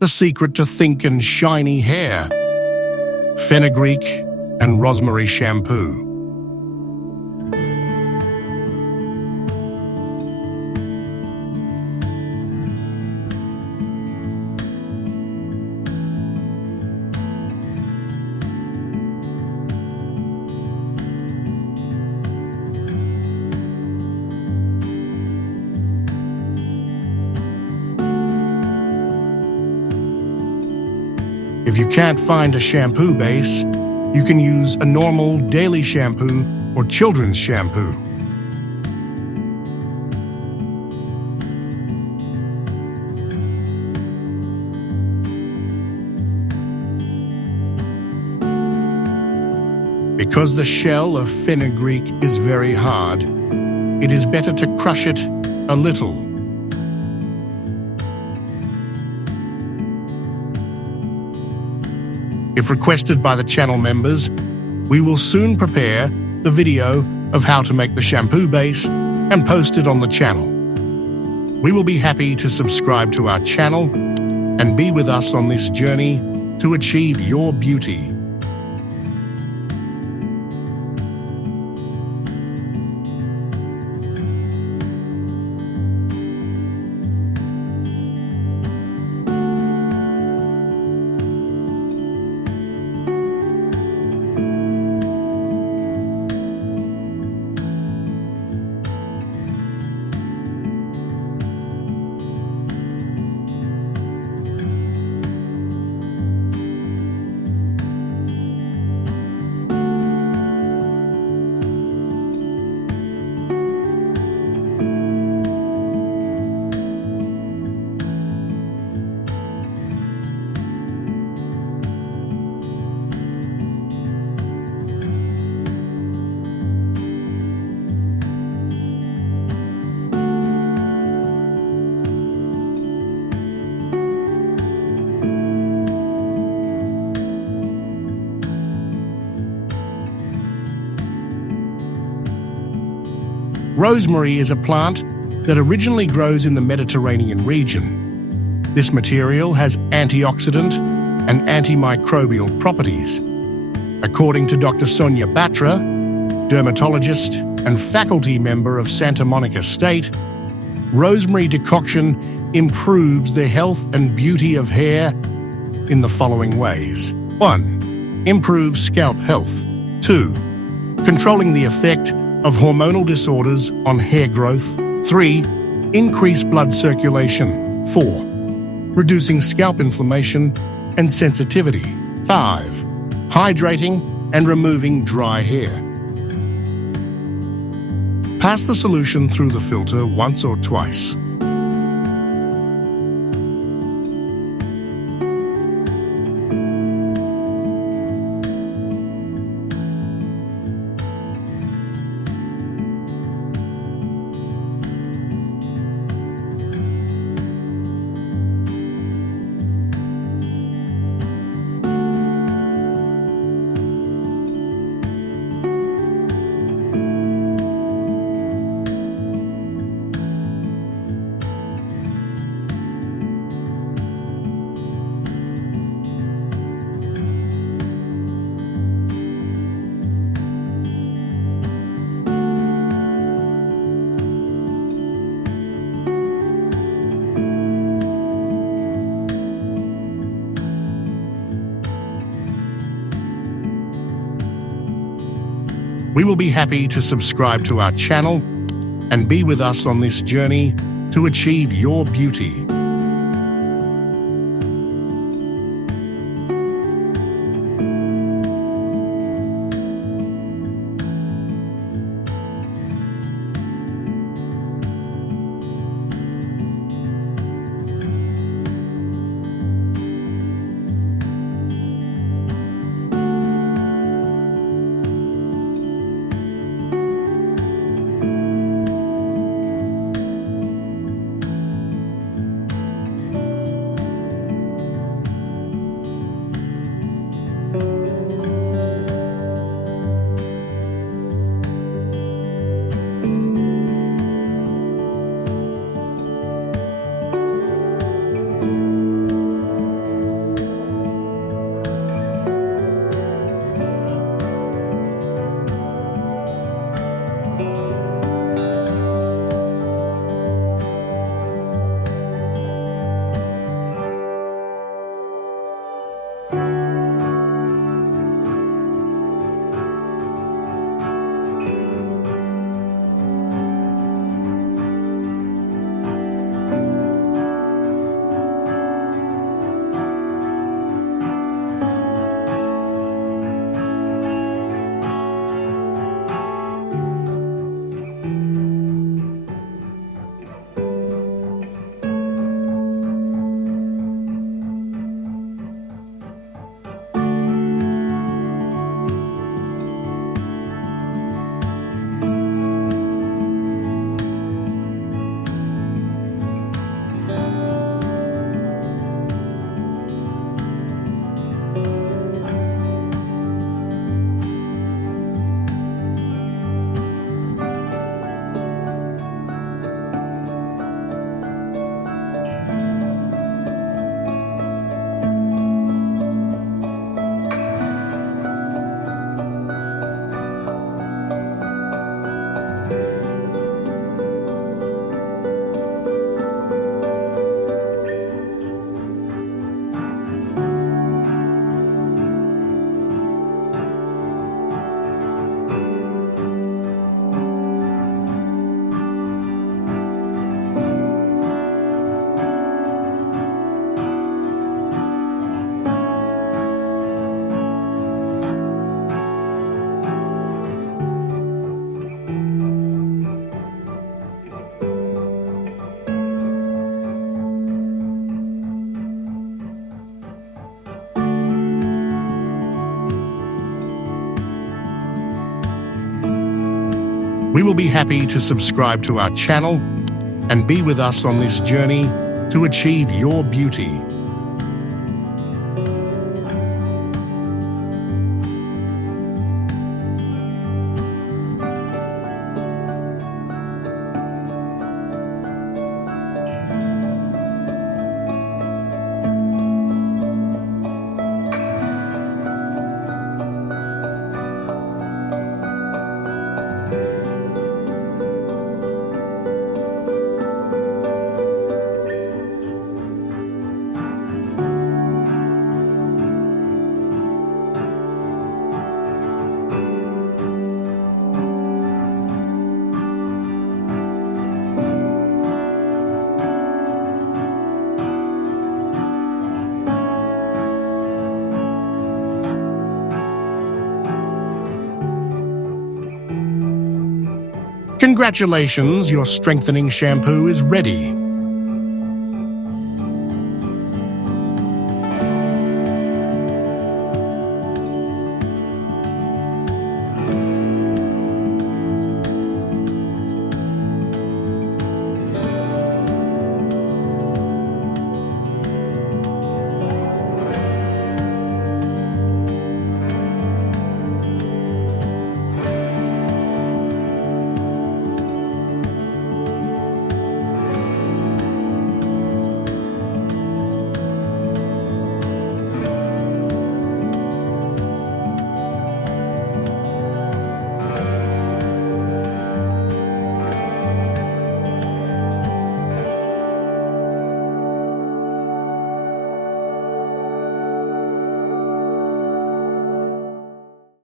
the secret to thick and shiny hair. Fenugreek and rosemary shampoo. If you can't find a shampoo base, you can use a normal daily shampoo or children's shampoo. Because the shell of fenugreek is very hard, it is better to crush it a little. If requested by the channel members, we will soon prepare the video of how to make the shampoo base and post it on the channel. We will be happy to subscribe to our channel and be with us on this journey to achieve your beauty. Rosemary is a plant that originally grows in the Mediterranean region. This material has antioxidant and antimicrobial properties. According to Dr. Sonia Batra, dermatologist and faculty member of Santa Monica State, rosemary decoction improves the health and beauty of hair in the following ways. 1. Improves scalp health. 2. Controlling the effect of hormonal disorders on hair growth. 3. Increase blood circulation. 4. Reducing scalp inflammation and sensitivity. 5. Hydrating and removing dry hair. Pass the solution through the filter once or twice. We will be happy to subscribe to our channel and be with us on this journey to achieve your beauty. We will be happy to subscribe to our channel and be with us on this journey to achieve your beauty. Congratulations, your strengthening shampoo is ready.